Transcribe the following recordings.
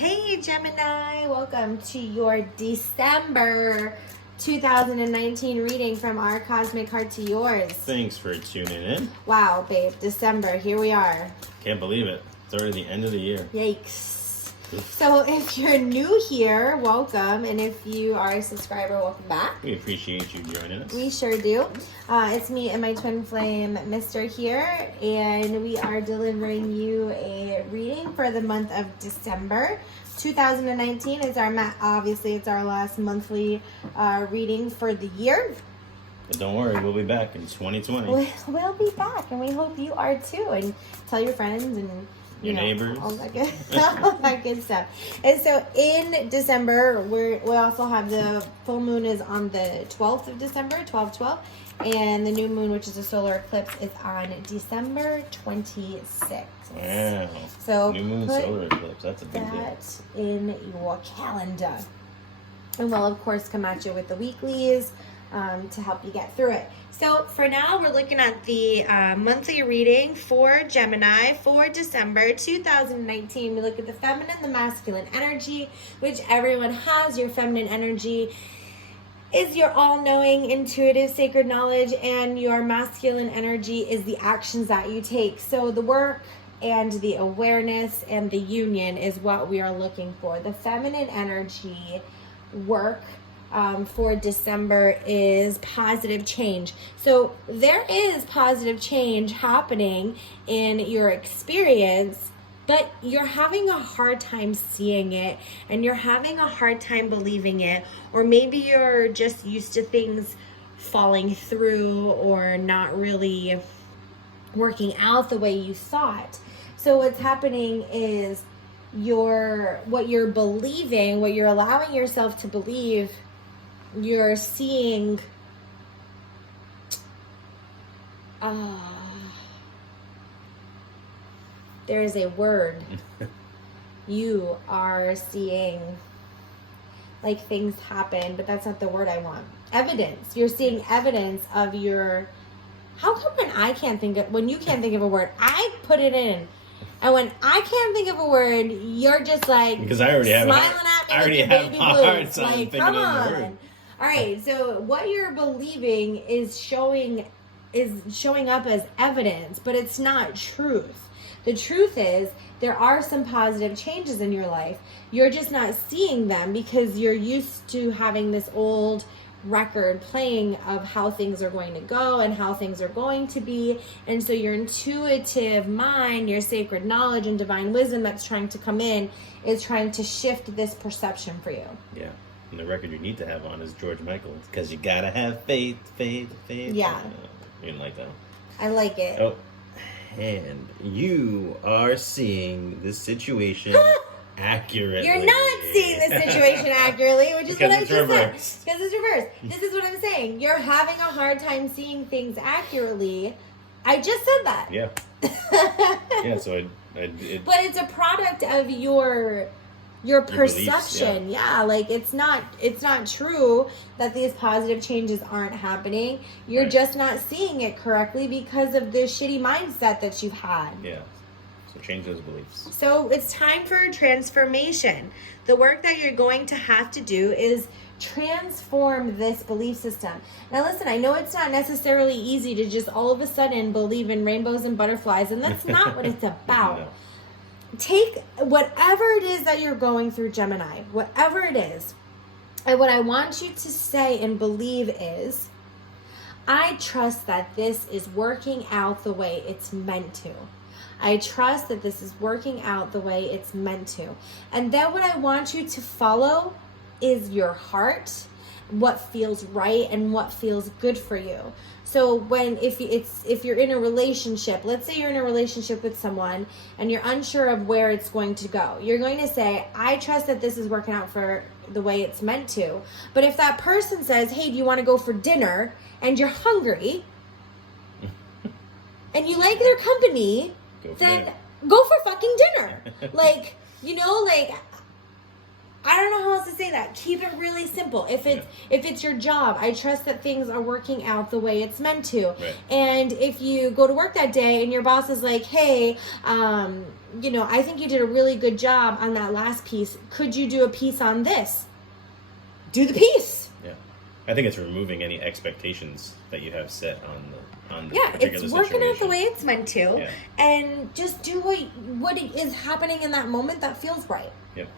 Hey Gemini, welcome to your December 2019 reading from our cosmic heart to yours. Thanks for tuning in. Wow, babe, December, here we are. Can't believe it. It's already the end of the year. Yikes. So if you're new here, welcome. And if you are a subscriber, welcome back. We appreciate you joining us. We sure do. It's me and my twin flame, Mr. here. And we are delivering you a reading for the month of December. 2019 is obviously it's our last monthly reading for the year. But don't worry, we'll be back in 2020. We'll be back, and we hope you are too. And tell your friends and your neighbors, all that good stuff. And so in December, we also have the full moon is on the 12th of December, 12/12, and the new moon, which is a solar eclipse, is on December 26th. Wow. So new moon solar eclipse. That's a big deal. That in your calendar. And we'll, of course, come at you with the weeklies to help you get through it. So for now, we're looking at the monthly reading for Gemini for December 2019. We look at the feminine, the masculine energy, which everyone has. Your feminine energy is your all-knowing, intuitive, sacred knowledge, and your masculine energy is the actions that you take. So the work and the awareness and the union is what we are looking for. The feminine energy work for December is positive change. So there is positive change happening in your experience, but you're having a hard time seeing it, and you're having a hard time believing it, or maybe you're just used to things falling through or not really working out the way you thought. So what's happening is what you're believing, what you're allowing yourself to believe, you're seeing there's a word. You are seeing like things happen, but that's not the word I want. Evidence. You're seeing evidence of your. How come when you can't think of a word, I put it in. And when I can't think of a word, you're just like because I already have smiling at me with your baby blues. Like, come on. All right. So what you're believing is showing up as evidence, but it's not truth. The truth is there are some positive changes in your life. You're just not seeing them because you're used to having this old record playing of how things are going to go and how things are going to be. And so your intuitive mind, your sacred knowledge and divine wisdom that's trying to come in is trying to shift this perception for you. Yeah. And the record you need to have on is George Michael, because you gotta have faith. Yeah. You didn't like that one? I like it. Oh. And you are seeing this situation accurately. You're not seeing the situation accurately, which is what I just said. Because it's reversed. This is what I'm saying. You're having a hard time seeing things accurately. I just said that. Yeah. Yeah. So but it's a product of your perception. Beliefs, yeah. Like it's not true that these positive changes aren't happening. You're just not seeing it correctly because of the shitty mindset that you've had. Yeah. So change those beliefs. So it's time for a transformation. The work that you're going to have to do is transform this belief system. Now listen, I know it's not necessarily easy to just all of a sudden believe in rainbows and butterflies, and that's not what it's about. No. Take whatever it is that you're going through, Gemini, whatever it is, and what I want you to say and believe is, I trust that this is working out the way it's meant to. I trust that this is working out the way it's meant to. And then what I want you to follow is your heart, what feels right and what feels good for you. So if you're in a relationship, let's say you're in a relationship with someone and you're unsure of where it's going to go, you're going to say, I trust that this is working out for the way it's meant to. But if that person says, hey, do you want to go for dinner? And you're hungry and you like their company, then go for fucking dinner. I don't know how else to say that. Keep it really simple. If it's your job, I trust that things are working out the way it's meant to. Right. And if you go to work that day and your boss is like, hey, I think you did a really good job on that last piece. Could you do a piece on this? Do the piece. Yeah. I think it's removing any expectations that you have set on the it's working out the way it's meant to. Yeah. And just do what is happening in that moment that feels right. Yep.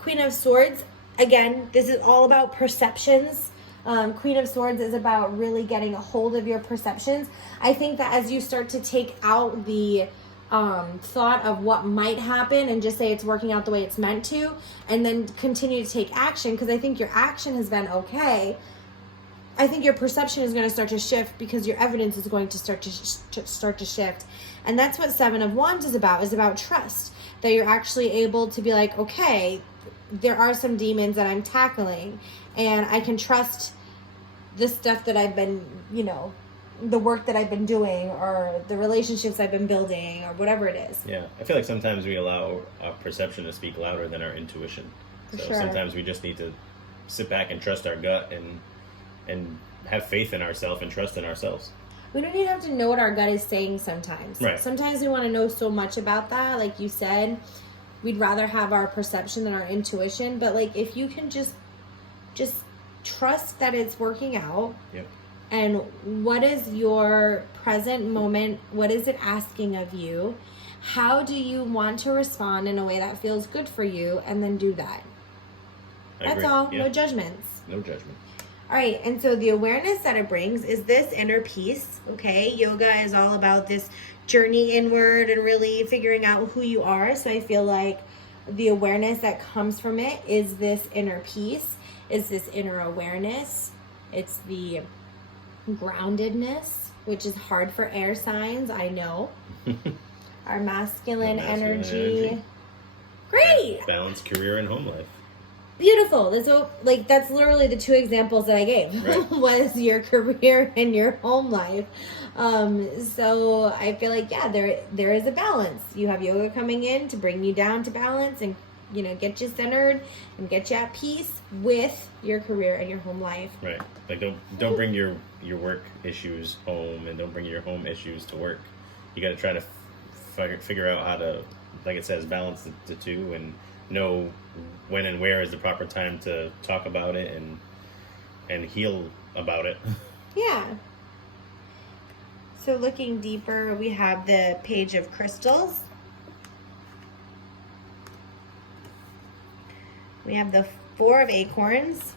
Queen of Swords, again, this is all about perceptions. Queen of Swords is about really getting a hold of your perceptions. I think that as you start to take out the thought of what might happen and just say it's working out the way it's meant to, and then continue to take action, because I think your action has been okay. I think your perception is going to start to shift because your evidence is going to start to shift. And that's what Seven of Wands is about trust. That you're actually able to be like, okay, there are some demons that I'm tackling, and I can trust the stuff that I've been, the work that I've been doing, or the relationships I've been building, or whatever it is. Yeah, I feel like sometimes we allow our perception to speak louder than our intuition. For so sure. Sometimes we just need to sit back and trust our gut and have faith in ourselves and trust in ourselves. We don't even have to know what our gut is saying sometimes. Right. Sometimes we want to know so much about that. Like you said, we'd rather have our perception than our intuition. But like, if you can just trust that it's working out. Yep. And what is your present moment? What is it asking of you? How do you want to respond in a way that feels good for you? And then do that. That's all. Yeah. No judgments. No judgment. All right, and so the awareness that it brings is this inner peace, okay? Yoga is all about this journey inward and really figuring out who you are. So I feel like the awareness that comes from it is this inner peace, is this inner awareness. It's the groundedness, which is hard for air signs, I know. Our masculine energy. Great! Balance, career, and home life. Beautiful. That's literally the two examples that I gave. Right. Was your career and your home life. So I feel like, there is a balance. You have yoga coming in to bring you down to balance and, get you centered and get you at peace with your career and your home life. Right. Like don't bring your work issues home, and don't bring your home issues to work. You got to try to figure out how to, like it says, balance the two, and know when and where is the proper time to talk about it and heal about it. Yeah. So looking deeper, we have the Page of Crystals. We have the Four of Acorns.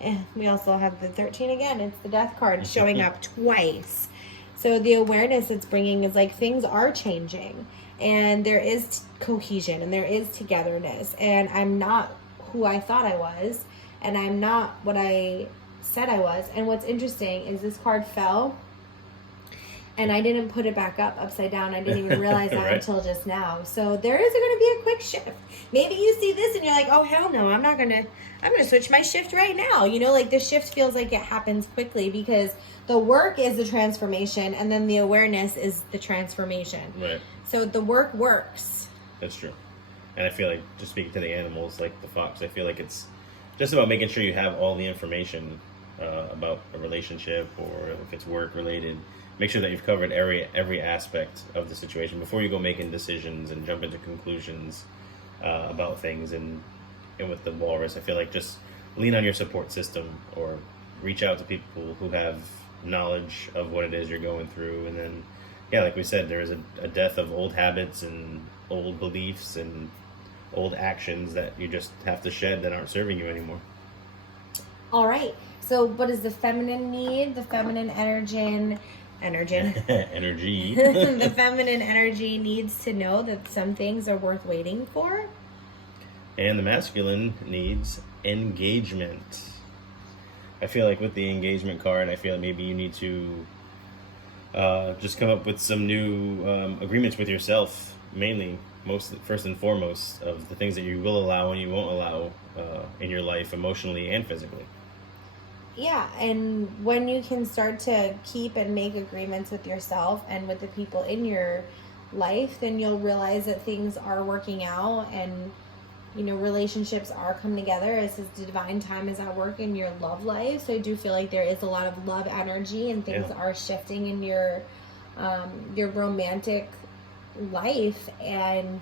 And we also have the 13 again. It's the Death card showing up twice. So the awareness it's bringing is like things are changing. And there is cohesion and there is togetherness. And I'm not who I thought I was. And I'm not what I said I was. And what's interesting is this card fell. And I didn't put it back up upside down. I didn't even realize that right. until just now. So there is going to be a quick shift. Maybe you see this and you're like, oh, hell no. I'm going to switch my shift right now. Like the shift feels like it happens quickly because the work is the transformation. And then the awareness is the transformation. Right. So the work works. That's true. And I feel like, just speaking to the animals, like the fox, I feel like it's just about making sure you have all the information about a relationship, or if it's work related. Make sure that you've covered every aspect of the situation before you go making decisions and jump into conclusions about things. And with the walrus, I feel like just lean on your support system, or reach out to people who have knowledge of what it is you're going through. And then, like we said, there is a death of old habits and old beliefs and old actions that you just have to shed that aren't serving you anymore. All right. So what does the feminine need? The feminine energy. Energy. The feminine energy needs to know that some things are worth waiting for. And the masculine needs engagement. I feel like with the engagement card, I feel like maybe you need to just come up with some new agreements with yourself, mainly, first and foremost, of the things that you will allow and you won't allow in your life, emotionally and physically. Yeah, and when you can start to keep and make agreements with yourself and with the people in your life, then you'll realize that things are working out and, you know, relationships are coming together as the divine time is at work in your love life. So I do feel like there is a lot of love energy and things are shifting in your romantic life, and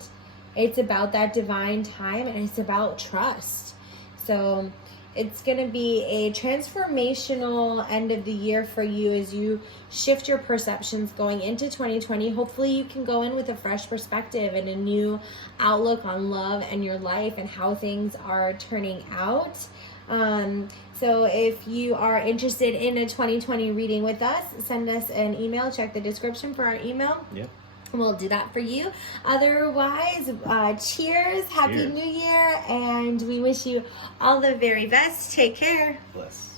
it's about that divine time and it's about trust. So it's going to be a transformational end of the year for you as you shift your perceptions going into 2020. Hopefully you can go in with a fresh perspective and a new outlook on love and your life and how things are turning out. So if you are interested in a 2020 reading with us, send us an email. Check the description for our email. Yep. We'll do that for you. Otherwise, cheers, Happy New Year, and we wish you all the very best. Take care. Bless.